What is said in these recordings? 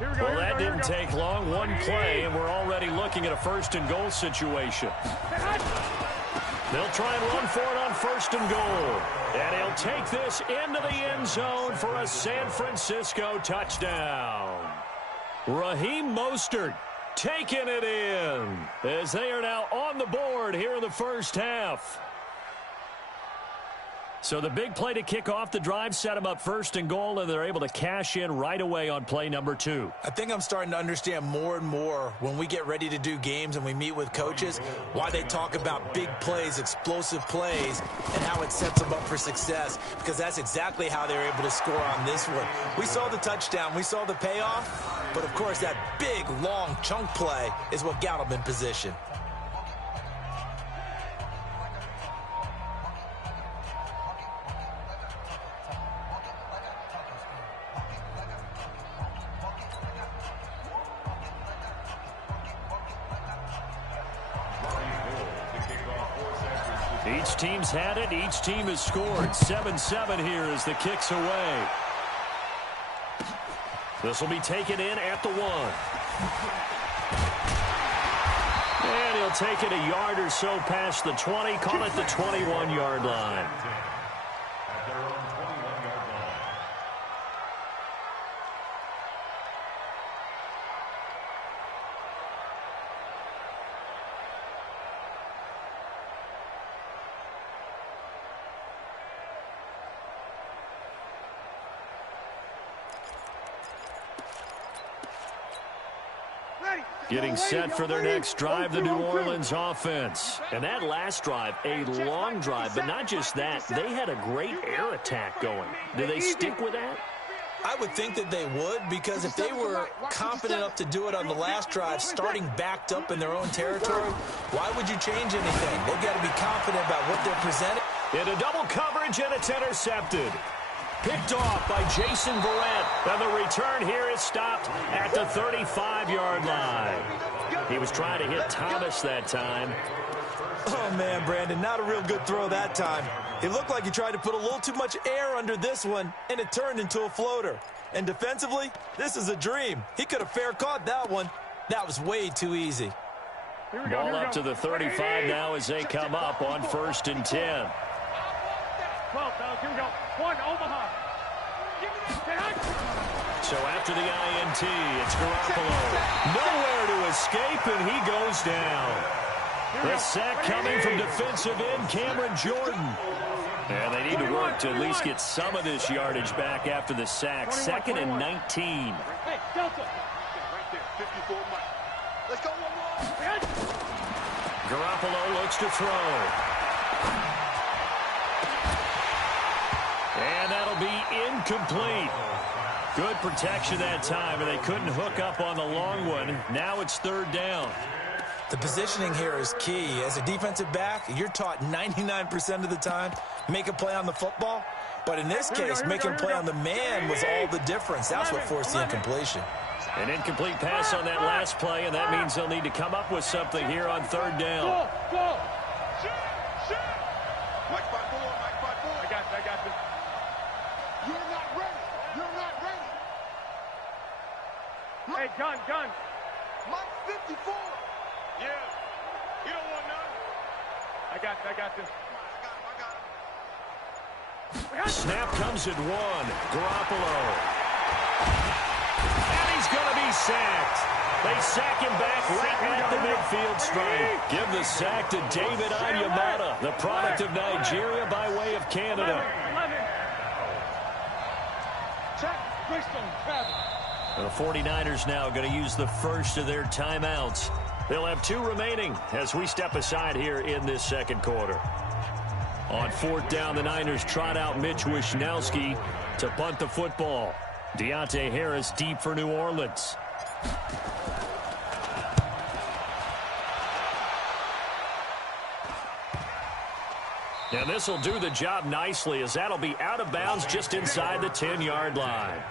Well, that didn't take long. One play, and we're already looking at a first-and-goal situation. They'll try and run for it on first and goal. And he'll take this into the end zone for a San Francisco touchdown. Raheem Mostert taking it in as they are now on the board here in the first half. So the big play to kick off the drive set them up first and goal, and they're able to cash in right away on play number 2. I think I'm starting to understand more and more when we get ready to do games and we meet with coaches why they talk about big plays, explosive plays, and how it sets them up for success, because that's exactly how they're able to score on this one. We saw the touchdown. We saw the payoff, but, of course, that big, long chunk play is what got them in position. Each team's had it. Each team has scored. 7-7 here as the kick's away. This will be taken in at the 1. And he'll take it a yard or so past the 20. Call it the 21-yard line. Getting set for their next drive, the New Orleans offense. And that last drive, a long drive, but not just that. They had a great air attack going. Do they stick with that? I would think that they would, because if they were confident enough to do it on the last drive, starting backed up in their own territory, why would you change anything? They've got to be confident about what they're presenting. Into double coverage, and it's intercepted. Picked off by Jason Verrett. And the return here is stopped at the 35-yard line. He was trying to hit Thomas that time. Oh, man, Brandon, not a real good throw that time. It looked like he tried to put a little too much air under this one, and it turned into a floater. And defensively, this is a dream. He could have fair caught that one. That was way too easy. Ball up to the 35 now as they come up on 1st and 10. 12, fellas, here we go. 1, Omaha. So after the INT, it's Garoppolo. Nowhere to escape, and he goes down. The sack coming from defensive end Cameron Jordan. And they need to work to at least get some of this yardage back after the sack. 2nd and 19. Hey, Delta. Right there, 54 miles. Let's go one more. Garoppolo looks to throw. And that'll be incomplete. Good protection that time, and they couldn't hook up on the long one. Now it's 3rd down. The positioning here is key. As a defensive back, you're taught 99% of the time, make a play on the football. But in this case, making a play on the man was all the difference. That's what forced the incompletion. An incomplete pass on that last play, and that means they'll need to come up with something here on 3rd down. Go. Shoot. Mike 5-4. I got this. You're not ready. Hey, gun. Mike 54. Yeah. You don't want none. I got this. I got it. Snap comes at 1. Garoppolo. And he's going to be sacked. They sack him back right at the midfield stripe. Give the sack to David Onyemata, the product of Nigeria by way of Canada. 11. Check. Greystone, Travis. The 49ers now going to use the first of their timeouts. They'll have 2 remaining as we step aside here in this 2nd quarter. On 4th down, the Niners trot out Mitch Wishnowsky to punt the football. Deontay Harris deep for New Orleans. And this will do the job nicely, as that'll be out of bounds just inside the 10-yard line.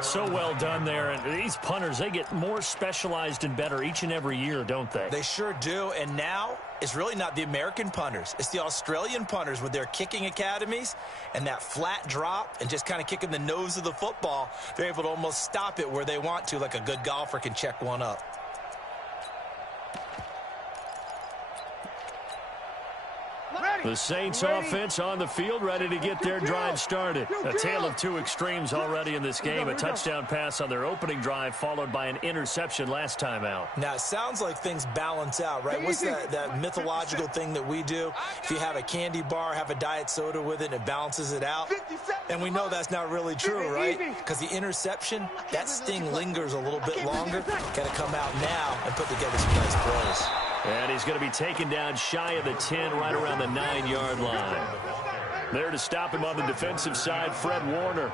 So well done there. And these punters, they get more specialized and better each and every year, don't they? They sure do. And now it's really not the American punters. It's the Australian punters with their kicking academies and that flat drop and just kind of kicking the nose of the football. They're able to almost stop it where they want to, like a good golfer can check one up. The Saints offense on the field, ready to get their drive started. A tale of two extremes already in this game. A touchdown pass on their opening drive, followed by an interception last time out. Now, it sounds like things balance out, right? What's that mythological thing that we do? If you have a candy bar, have a diet soda with it, and it balances it out. And we know that's not really true, right? Because the interception, that sting lingers a little bit longer. Got to come out now and put together some nice plays. And he's going to be taken down shy of the 10, right around the 9-yard line. There to stop him on the defensive side, Fred Warner.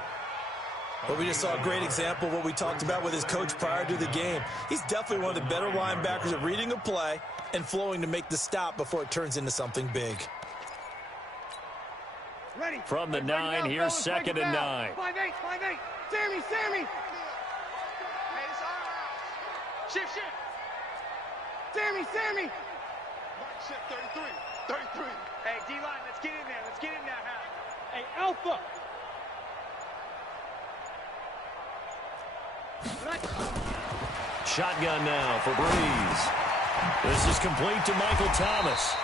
Well, we just saw a great example of what we talked about with his coach prior to the game. He's definitely one of the better linebackers at reading a play and flowing to make the stop before it turns into something big. From the 9, here's 2nd and 9. 5-8, 5-8. Sammy. Hey, it's all right. Shift. Sammy. Mark shift 33. Hey, D-line, let's get in there. Hey, Alpha. Shotgun now for Breeze. This is complete to Michael Thomas.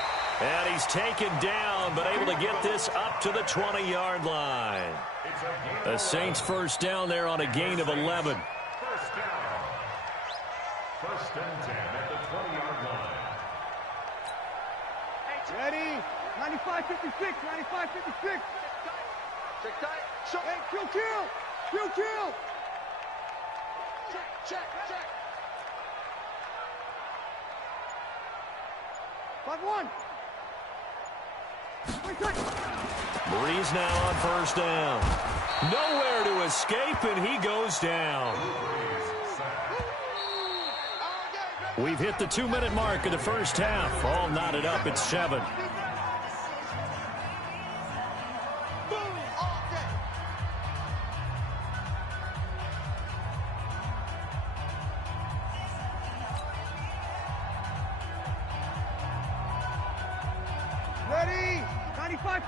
And he's taken down, but able to get this up to the 20-yard line. The Saints first down there on a gain of 11. First and 10 at the 20-yard line. Ready? 95-56. Check tight. Hey, kill. Check. 5-1. Breeze now on first down. Nowhere to escape, and he goes down. We've hit the 2-minute mark of the first half. All knotted up at 7.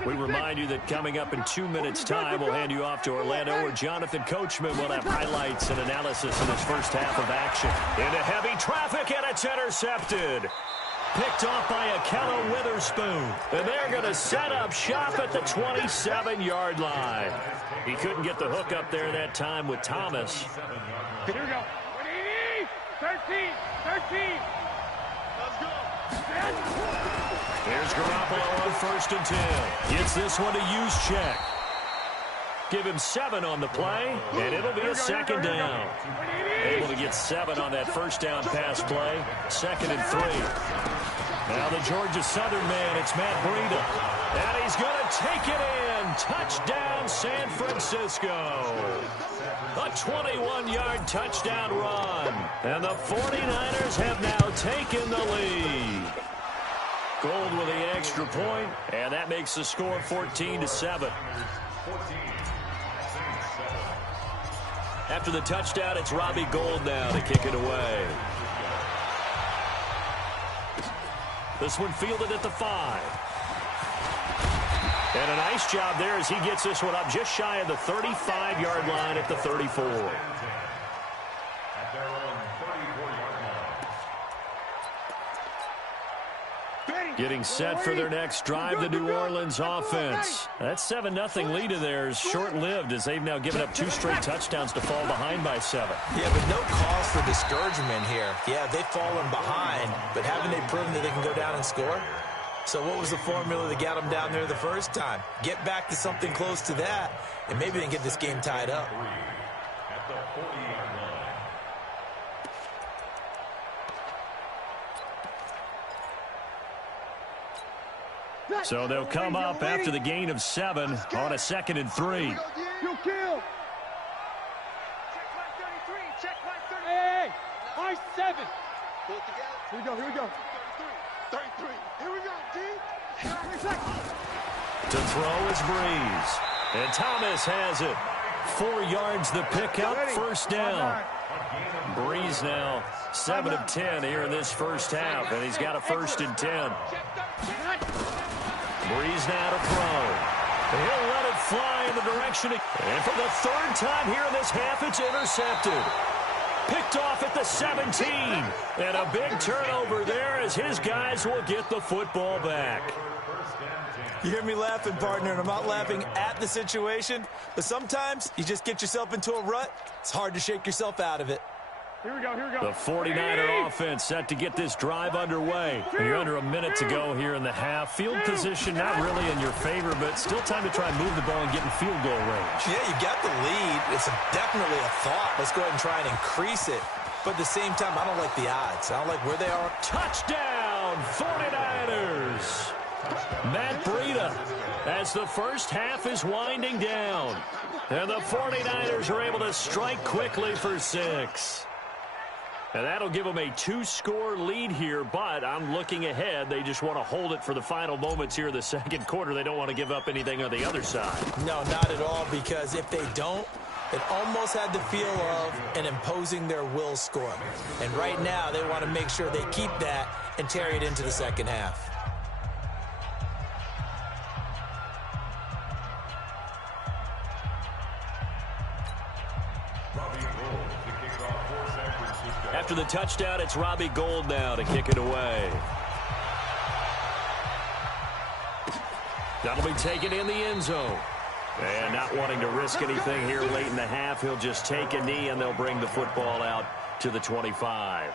We remind you that coming up in 2 minutes' time, we'll hand you off to Orlando, where Jonathan Coachman will have highlights and analysis of his first half of action. Into heavy traffic, and it's intercepted. Picked off by Akello Witherspoon. And they're going to set up shop at the 27-yard line. He couldn't get the hook up there that time with Thomas. Here we go. 13. Let's go. Here's Garoppolo on first and 10. Gets this one to Juszczyk. Give him 7 on the play, and it'll be a second down. Able to get 7 on that first down pass play. 2nd and 3. Now the Georgia Southern man, it's Matt Breida. And he's going to take it in. Touchdown, San Francisco. A 21-yard touchdown run. And the 49ers have now taken the lead. Gold with the extra point, and that makes the score 14-7. After the touchdown, it's Robbie Gould now to kick it away. This one fielded at the 5. And a nice job there as he gets this one up just shy of the 35-yard line at the 34. Getting set for their next drive, the New Orleans offense. That 7-0 lead of theirs short-lived as they've now given up 2 straight touchdowns to fall behind by 7. Yeah, but no cause for discouragement here. Yeah, they've fallen behind, but haven't they proven that they can go down and score? So what was the formula that got them down there the first time? Get back to something close to that, and maybe they can get this game tied up. At the 40-yard line. So they'll come up after the gain of 7 on a 2nd and 3. Kill. Check line 33. Hey, high 7. Pull it together. Here we go. 33. Here we go, D. To throw is Breeze. And Thomas has it. 4 yards the pickup, first down. Breeze now 7 of 10 here in this first half, and he's got a 1st and 10. Breeze now to throw. He'll let it fly in the direction. And for the 3rd time here in this half, it's intercepted. Picked off at the 17. And a big turnover there as his guys will get the football back. You hear me laughing, partner, and I'm not laughing at the situation, but sometimes you just get yourself into a rut. It's hard to shake yourself out of it. Here we go, here we go. The 49er offense set to get this drive underway. You're under a minute to go here in the half. Field position not really in your favor, but still time to try and move the ball and get in field goal range. Yeah, you got the lead. It's definitely a thought. Let's go ahead and try and increase it. But at the same time, I don't like the odds. I don't like where they are. Touchdown, 49ers. Matt Breida as the first half is winding down. And the 49ers are able to strike quickly for 6. And that'll give them a 2-score lead here, but I'm looking ahead. They just want to hold it for the final moments here in the second quarter. They don't want to give up anything on the other side. No, not at all, because if they don't, it almost had the feel of an imposing their will score. And right now, they want to make sure they keep that and carry it into the second half. After the touchdown, it's Robbie Gould now to kick it away. That'll be taken in the end zone. And not wanting to risk anything here late in the half, he'll just take a knee, and they'll bring the football out to the 25.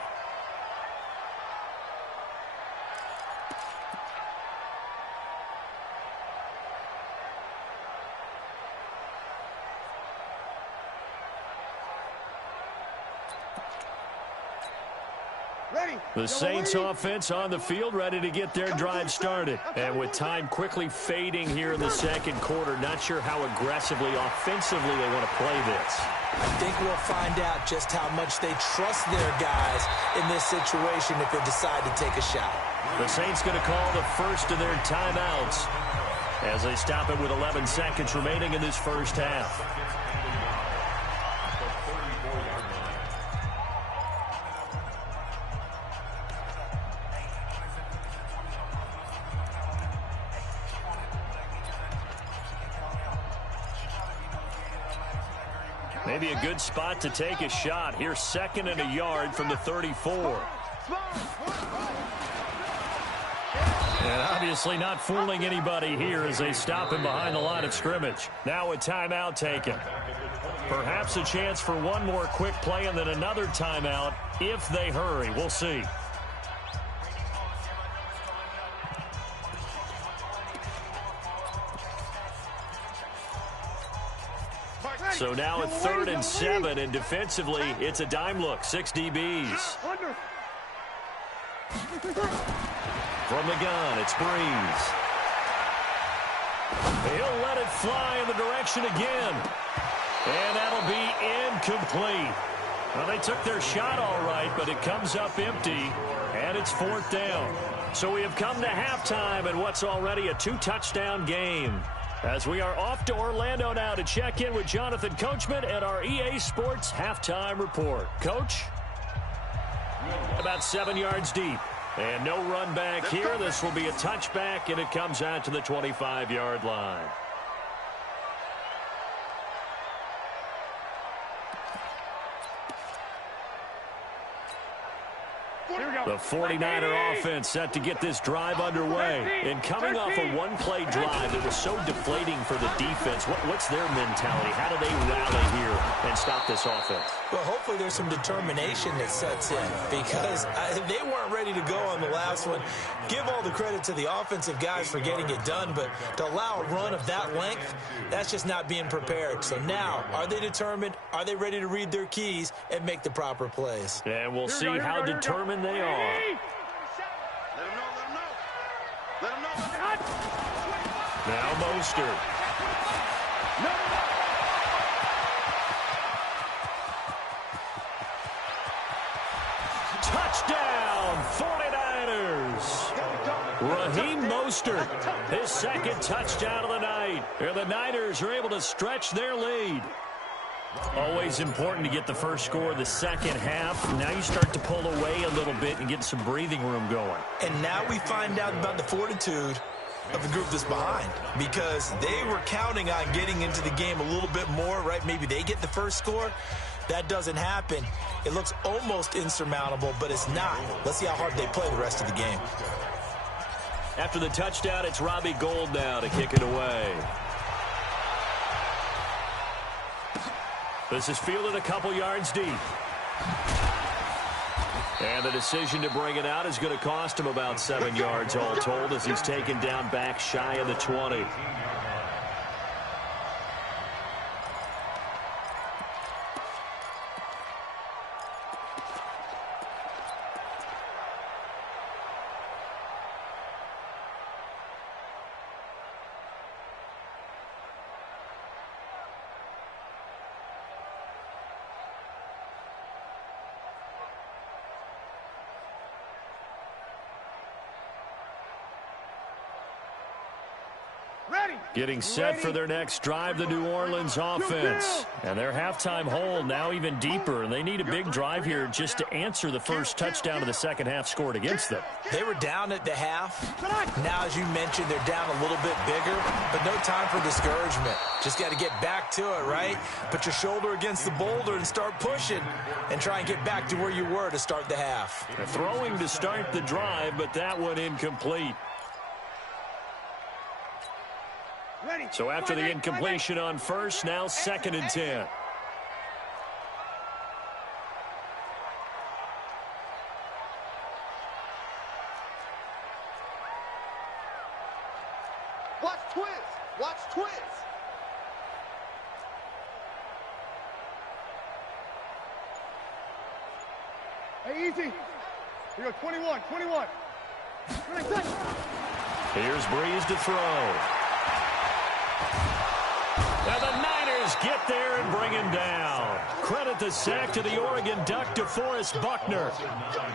The Saints offense on the field, ready to get their drive started. And with time quickly fading here in the second quarter, not sure how aggressively, offensively they want to play this. I think we'll find out just how much they trust their guys in this situation if they decide to take a shot. The Saints going to call the first of their timeouts as they stop it with 11 seconds remaining in this first half. Maybe a good spot to take a shot. Here's 2nd and a yard from the 34. And obviously not fooling anybody here as they stop him behind the line of scrimmage. Now a timeout taken. Perhaps a chance for one more quick play and then another timeout if they hurry. We'll see. So now at 3rd and 7, and defensively, it's a dime look. 6 DBs. From the gun, it's Breeze. He'll let it fly in the direction again. And that'll be incomplete. Well, they took their shot all right, but it comes up empty, and it's 4th down. So we have come to halftime in what's already a 2-touchdown game. As we are off to Orlando now to check in with Jonathan Coachman at our EA Sports Halftime Report. Coach? About 7 yards deep. And no run back here. This will be a touchback, and it comes out to the 25-yard line. The 49er offense set to get this drive underway. And coming off a one-play drive that was so deflating for the defense, what's their mentality? How do they rally here and stop this offense? Well, hopefully there's some determination that sets in because they weren't ready to go on the last one. Give all the credit to the offensive guys for getting it done, but to allow a run of that length, that's just not being prepared. So now, are they determined? Are they ready to read their keys and make the proper plays? And we'll see how determined they are. Let him know. Let him know. Now Mostert. Touchdown, 49ers. Raheem Mostert, his 2nd touchdown of the night. And the Niners are able to stretch their lead. Always important to get the first score of the second half. Now you start to pull away a little bit and get some breathing room going. And now we find out about the fortitude of the group that's behind, because they were counting on getting into the game a little bit more, right? Maybe they get the first score. That doesn't happen. It looks almost insurmountable, but it's not. Let's see how hard they play the rest of the game. After the touchdown, it's Robbie Gould now to kick it away. This is fielded a couple yards deep. And the decision to bring it out is going to cost him about 7 yards all told, as he's taken down back shy of the 20. Getting set for their next drive, the New Orleans offense. And their halftime hole now even deeper, and they need a big drive here just to answer the first touchdown of the second half scored against them. They were down at the half. Now, as you mentioned, they're down a little bit bigger, but no time for discouragement. Just got to get back to it, right? Put your shoulder against the boulder and start pushing and try and get back to where you were to start the half. They're throwing to start the drive, but that one incomplete. So after the incompletion on first, now 2nd and 10. Watch twist. Watch twist. Hey, easy. Here you go, 21. Here's Breeze to throw. And the Niners get there and bring him down. Credit the sack to the Oregon Duck, DeForest Buckner.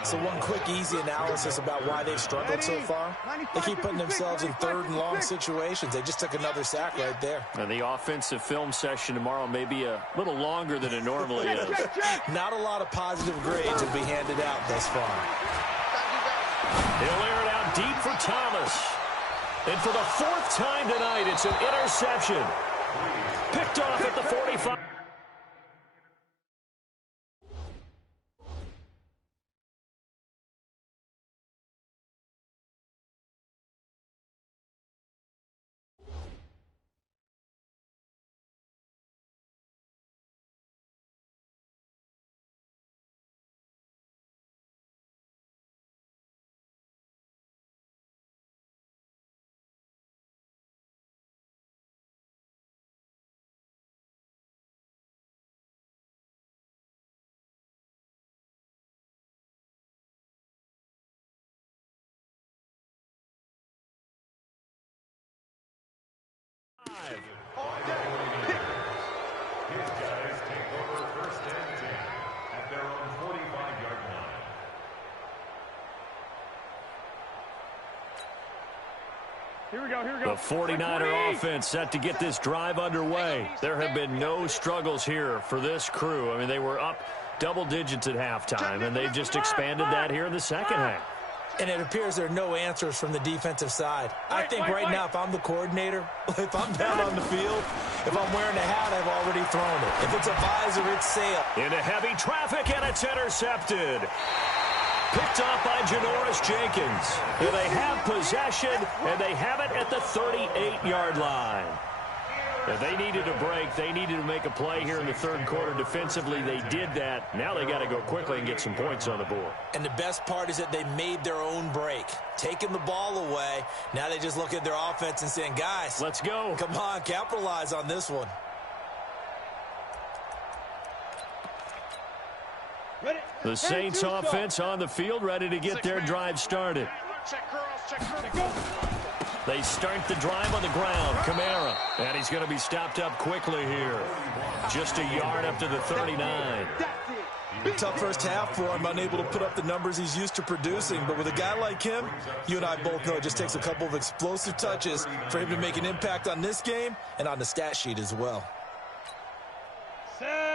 So one quick, easy analysis about why they've struggled so far. They keep putting themselves in 3rd and long situations. They just took another sack right there. And the offensive film session tomorrow may be a little longer than it normally is. Not a lot of positive grades will be handed out thus far. He'll air it out deep for Thomas. And for the 4th time tonight, it's an interception. Picked off at the 45. His guys take over 1st and 10 at their own 45-yard line. Here we go. The 49er offense set to get this drive underway. There have been no struggles here for this crew. I mean, they were up double digits at halftime, and they've just expanded that here in the second half. And it appears there are no answers from the defensive side. I think right now, if I'm the coordinator, if I'm down on the field, if I'm wearing a hat, I've already thrown it. If it's a visor, it's sail. Into heavy traffic, and it's intercepted. Picked off by Janoris Jenkins. And they have possession, and they have it at the 38-yard line. If they needed a break, they needed to make a play here in the 3rd quarter. Defensively, they did that. Now they got to go quickly and get some points on the board. And the best part is that they made their own break, taking the ball away. Now they just look at their offense and saying, guys, let's go. Come on, capitalize on this one. The Saints offense on the field, ready to get their drive started. They start the drive on the ground. Kamara. And he's going to be stopped up quickly here. Just a yard up to the 39. Tough first half for him, unable to put up the numbers he's used to producing. But with a guy like him, you and I both know it just takes a couple of explosive touches for him to make an impact on this game and on the stat sheet as well. Set.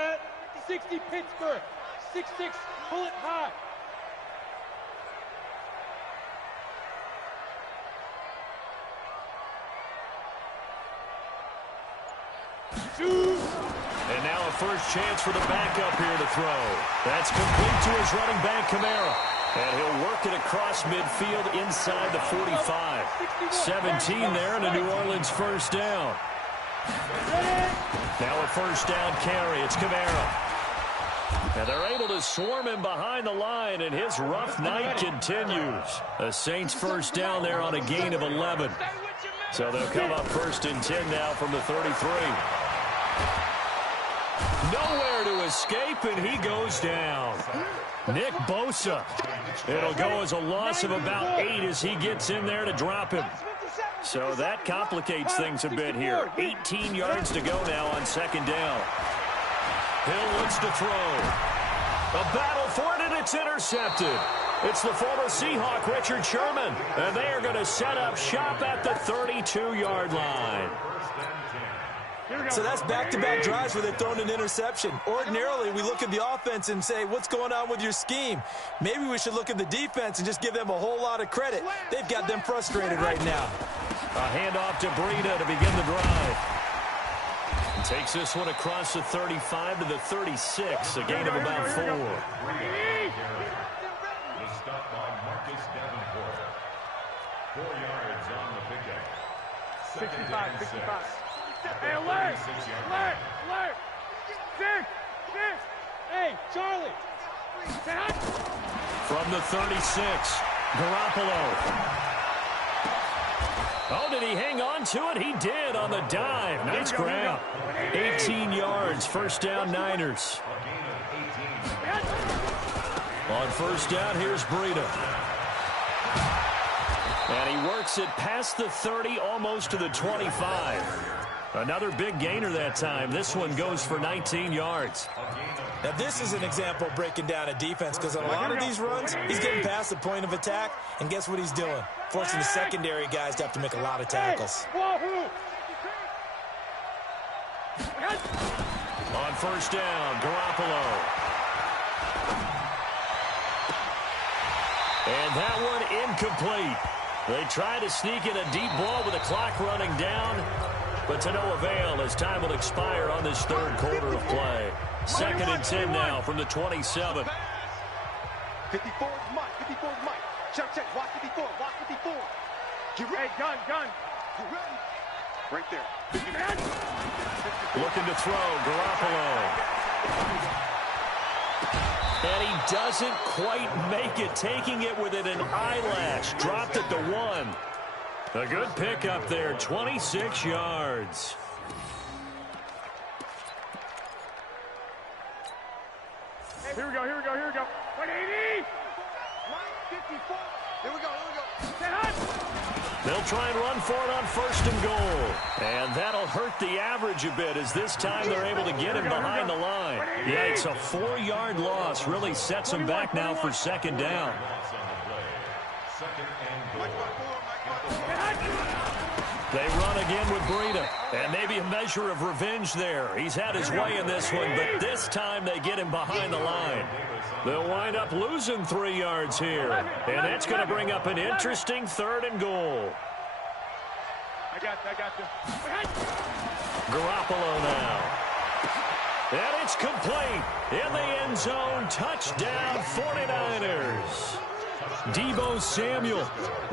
60 Pittsburgh. 6-6, pull it high. And now a first chance for the backup here to throw. That's complete to his running back, Kamara. And he'll work it across midfield inside the 45. 17 there and a New Orleans first down. Now a first down carry. It's Kamara. And they're able to swarm him behind the line, and his rough night continues. The Saints first down there on a gain of 11. So they'll come up first and 10 now from the 33. Nowhere to escape, and he goes down. Nick Bosa. It'll go as a loss of about 8 as he gets in there to drop him. So that complicates things a bit here. 18 yards to go now on second down. Hill looks to throw. A battle for it, and it's intercepted. It's the former Seahawk, Richard Sherman. And they are going to set up shop at the 32-yard line. So that's back-to-back drives where they've thrown an interception. Ordinarily, we look at the offense and say, what's going on with your scheme? Maybe we should look at the defense and just give them a whole lot of credit. They've got them frustrated right now. A handoff to Breida to begin the drive. And takes this one across the 35 to the 36, a gain of about 4. Stop by Marcus Davenport. 4 yards on the pickup. 65. Hey, alert! Alert! 6! Hey, Charlie! From the 36, Garoppolo. Oh, did he hang on to it? He did on the dive. Nice grab. 18 yards, first down Niners. On first down, here's Breida. And he works it past the 30, almost to the 25. Another big gainer that time. This one goes for 19 yards. Now, this is an example of breaking down a defense, because on a lot of these runs, he's getting past the point of attack, and guess what he's doing? Forcing the secondary guys to have to make a lot of tackles. On first down, Garoppolo. And that one incomplete. They try to sneak in a deep ball with the clock running down, but to no avail as time will expire on this third quarter of play. Second and 10 now from the 27. 54 is Mike. 54 is Mike. Check. Watch 54. Watch 54. Get ready. Hey, gun. Get ready. Right there. Looking to throw, Garoppolo. And he doesn't quite make it, taking it within an eyelash. Dropped at the 1. A good pickup there, 26 yards. Here we go. 180. 54. Here we go. They'll try and run for it on first and goal. And that'll hurt the average a bit, as this time they're able to get him behind the line. Yeah, it's a 4-yard loss. Really sets him back now for second down. They run again with Breida. And maybe a measure of revenge there. He's had his way in this one, but this time they get him behind the line. They'll wind up losing 3 yards here. And that's going to bring up an interesting third and goal. I got this. Garoppolo now. And it's complete. In the end zone, touchdown 49ers. Deebo Samuel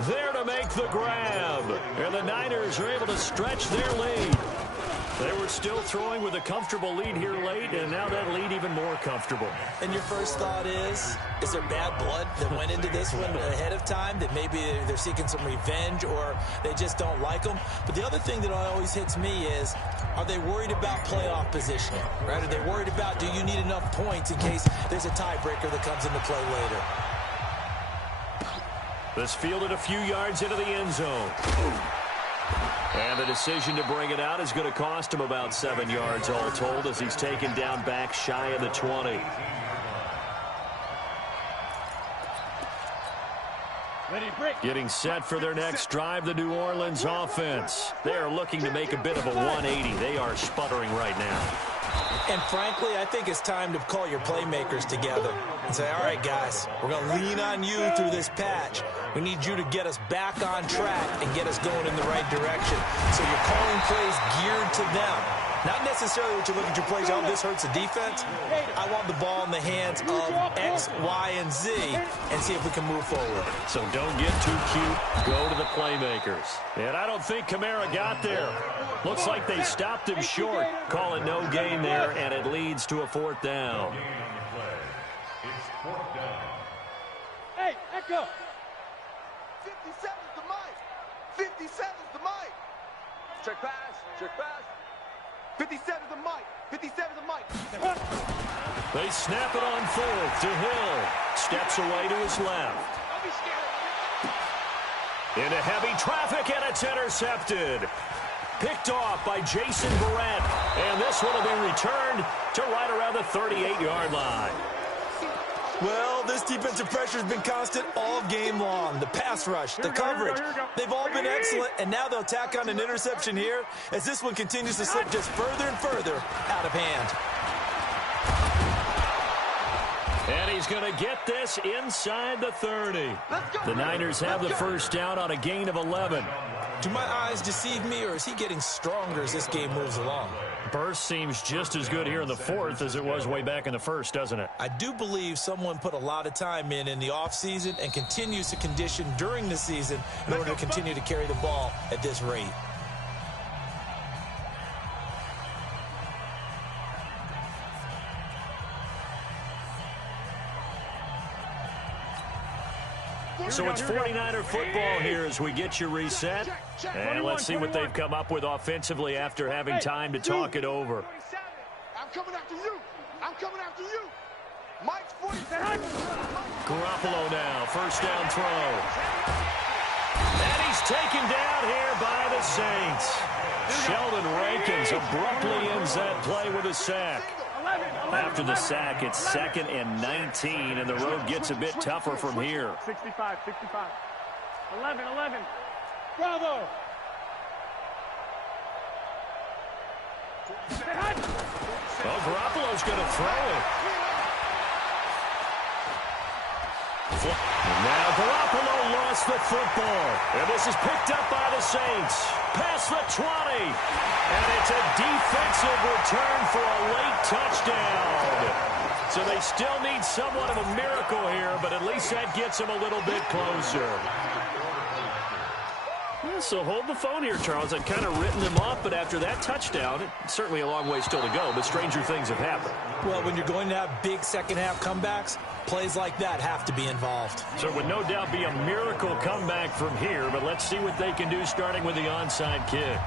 there to make the grab. And the Niners are able to stretch their lead. They were still throwing with a comfortable lead here late, and now that lead even more comfortable. And your first thought is there bad blood that went into this one ahead of time, that maybe they're seeking some revenge or they just don't like them? But the other thing that always hits me is, are they worried about playoff positioning? Right? Are they worried about, do you need enough points in case there's a tiebreaker that comes into play later? This fielded a few yards into the end zone. And the decision to bring it out is going to cost him about 7 yards all told, as he's taken down back shy of the 20. Getting set for their next drive, the New Orleans offense. They are looking to make a bit of a 180. They are sputtering right now. And frankly, I think it's time to call your playmakers together and say, all right, guys, we're going to lean on you through this patch. We need you to get us back on track and get us going in the right direction. So you're calling plays geared to them. Not necessarily what you look at your plays, oh, this hurts the defense. I want the ball in the hands of X, Y, and Z and see if we can move forward. So don't get too cute. Go to the playmakers. And I don't think Kamara got there. Looks like they stopped him short. Call it no gain there, and it leads to a 4th down. It's 4th down. Hey, Echo. 57's the mic. 57's the mic. Check pass. Check pass. 57's the mic. 57's the mic. They snap it on 4th to Hill. Steps away to his left. Don't be scared. Into heavy traffic, and it's intercepted. Picked off by Jason Barrett. And this one will be returned to right around the 38-yard line. Well, this defensive pressure has been constant all game long. The pass rush, the coverage, they've all been excellent, and now they'll tack on an interception here as this one continues to slip just further and further out of hand. And he's going to get this inside the 30. The Niners have the first down on a gain of 11. Do my eyes deceive me, or is he getting stronger as this game moves along? Burst seems just as good here in the 4th as it was way back in the 1st, doesn't it? I do believe someone put a lot of time in the offseason and continues to condition during the season in order to continue to carry the ball at this rate. So it's 49er football here as we get you reset. And let's see what they've come up with offensively after having time to talk it over. I'm coming after you. I'm coming after you. Mike's 47. Garoppolo now, first down throw. And he's taken down here by the Saints. Sheldon Rankins abruptly ends that play with a sack. After the sack, it's 2nd and 19, and the road gets a bit tougher from here. 65. 11. Bravo. Well, Garoppolo's going to throw it. Now Garoppolo lost the football, and this is picked up by the Saints. Past the 20, and it's a defensive return for a late touchdown. So they still need somewhat of a miracle here, but at least that gets them a little bit closer. Yeah, so hold the phone here, Charles. I'd kind of written them off, but after that touchdown, it's certainly a long way still to go, but stranger things have happened. Well, when you're going to have big second-half comebacks, plays like that have to be involved. So it would no doubt be a miracle comeback from here, but let's see what they can do starting with the onside kick.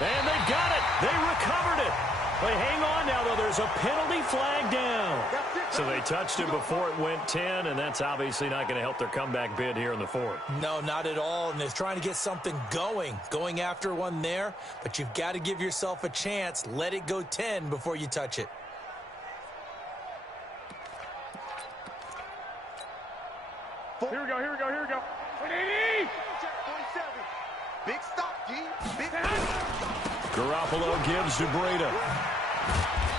And they got it. They recovered it. They hang on now, though. There's a penalty flag down. So they touched it before it went 10, and that's obviously not going to help their comeback bid here in the 4th. No, not at all, and they're trying to get something going after one there, but you've got to give yourself a chance. Let it go 10 before you touch it. Here we go. 180. 47. Big stop, G. Big Garoppolo gives to Breida.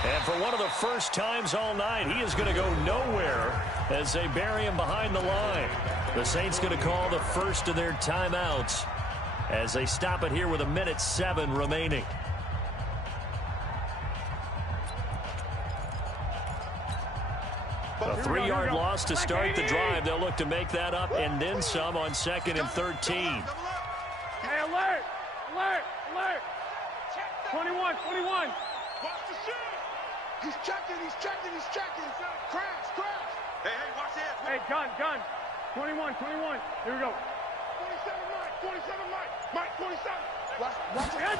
And for one of the first times all night, he is going to go nowhere as they bury him behind the line. The Saints going to call the first of their timeouts as they stop it here with 1:07 remaining. A 3-yard loss to start the drive. They'll look to make that up and then some on 2nd and 13. Hey, alert. 21. Watch the shit. He's checking. Crash. Hey, watch that. Hey, gun. 21. Here we go. 27 Mike. 27. Watch it.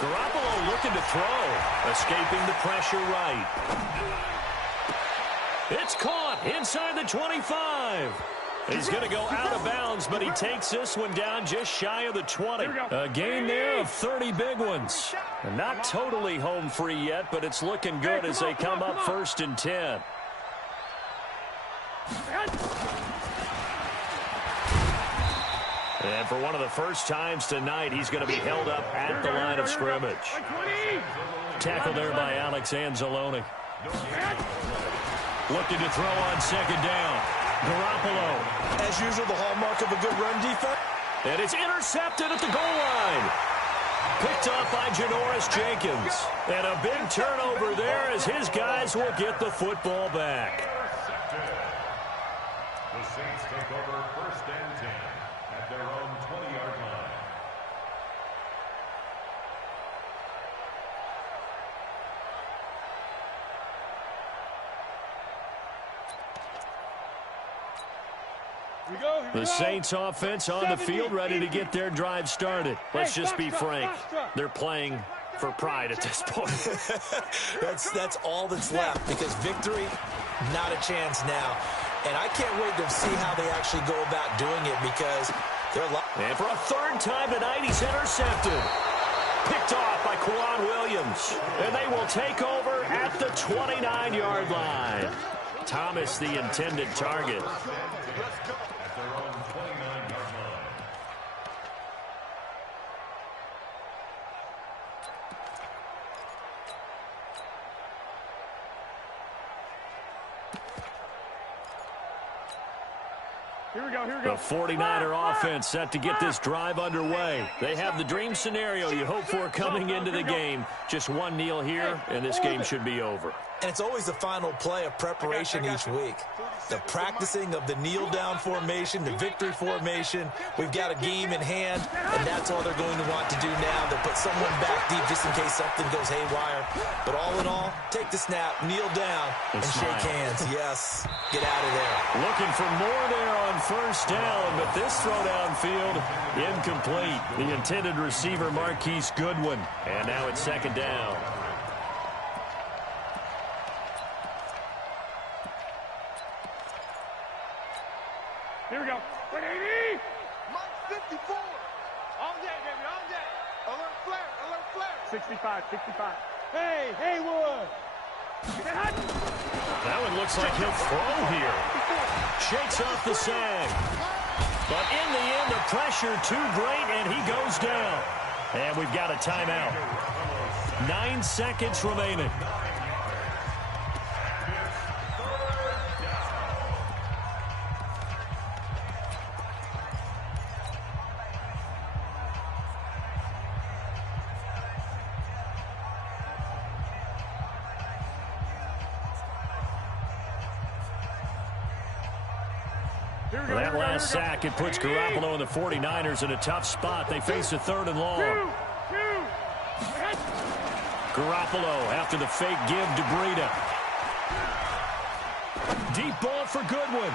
Garoppolo looking to throw. Escaping the pressure right. It's caught inside the 25. He's going to go out of bounds, but he takes this one down just shy of the 20. A gain there of 30 big ones. Not totally home free yet, but it's looking good as they come up 1st and 10. And for one of the first times tonight, he's going to be held up at the line of scrimmage. Tackle there by Alex Anzalone. Looking to throw on second down. Garoppolo. As usual, the hallmark of a good run defense. And it's intercepted at the goal line. Picked off by Janoris Jenkins. And a big turnover there as his guys will get the football back. The Saints take over first and 10 at their own 20-yard line. The Saints offense on the field ready to get their drive started. Let's just be frank. They're playing for pride at this point. That's all that's left because victory, not a chance now. And I can't wait to see how they actually go about doing it because they're... And for a third time tonight, he's intercepted. Picked off by Quan Williams. And they will take over at the 29-yard line. Thomas, the intended target. Here we go. The 49er offense set to get this drive underway. They have the dream scenario you hope for coming into the game. Just one kneel here, and this game should be over. And it's always the final play of preparation each week. The practicing of the kneel-down formation, the victory formation. We've got a game in hand, and that's all they're going to want to do now. They'll put someone back deep just in case something goes haywire. But all in all, take the snap, kneel down, and shake hands. Yes, get out of there. Looking for more there on first down, but this throw downfield, incomplete. The intended receiver, Marquise Goodwin. And now it's second down. Here we go. 180. Mark 54. On that, baby, on that. Alert flare, alert flare. 65, 65. Hey, Haywood. That one looks like he'll throw here. Shakes off the sag. But in the end, the pressure too great, and he goes down. And we've got a timeout. 9 seconds remaining. That last sack, it puts Garoppolo and the 49ers in a tough spot. They face a third and long. Garoppolo after the fake give to Breida. Deep ball for Goodwin.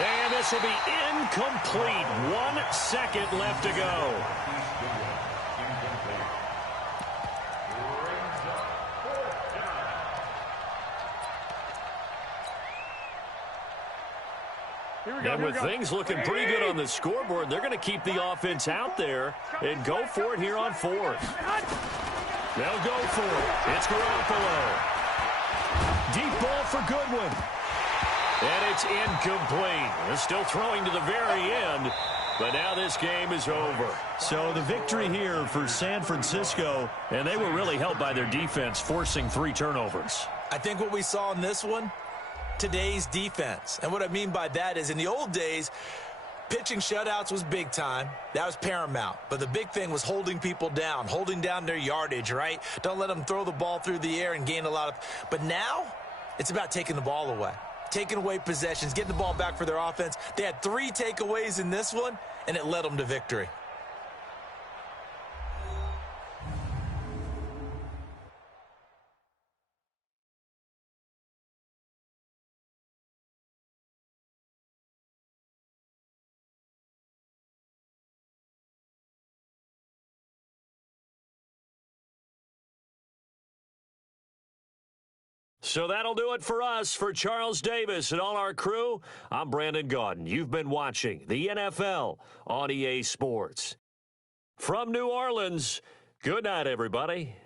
And this will be incomplete. 1 second left to go. And with things looking pretty good on the scoreboard, they're going to keep the offense out there and go for it here on fourth. They'll go for it. It's Garoppolo. Deep ball for Goodwin. And it's incomplete. They're still throwing to the very end, but now this game is over. So the victory here for San Francisco, and they were really helped by their defense, forcing 3 turnovers. I think what we saw in this one, today's defense. And what I mean by that is in the old days, pitching shutouts was big time. That was paramount. But the big thing was holding people down, holding down their yardage, right? Don't let them throw the ball through the air and gain a lot of... But now, it's about taking the ball away. Taking away possessions, getting the ball back for their offense. They had 3 takeaways in this one, and it led them to victory. So that'll do it for us. For Charles Davis and all our crew, I'm Brandon Gaudin. You've been watching the NFL on EA Sports. From New Orleans, good night, everybody.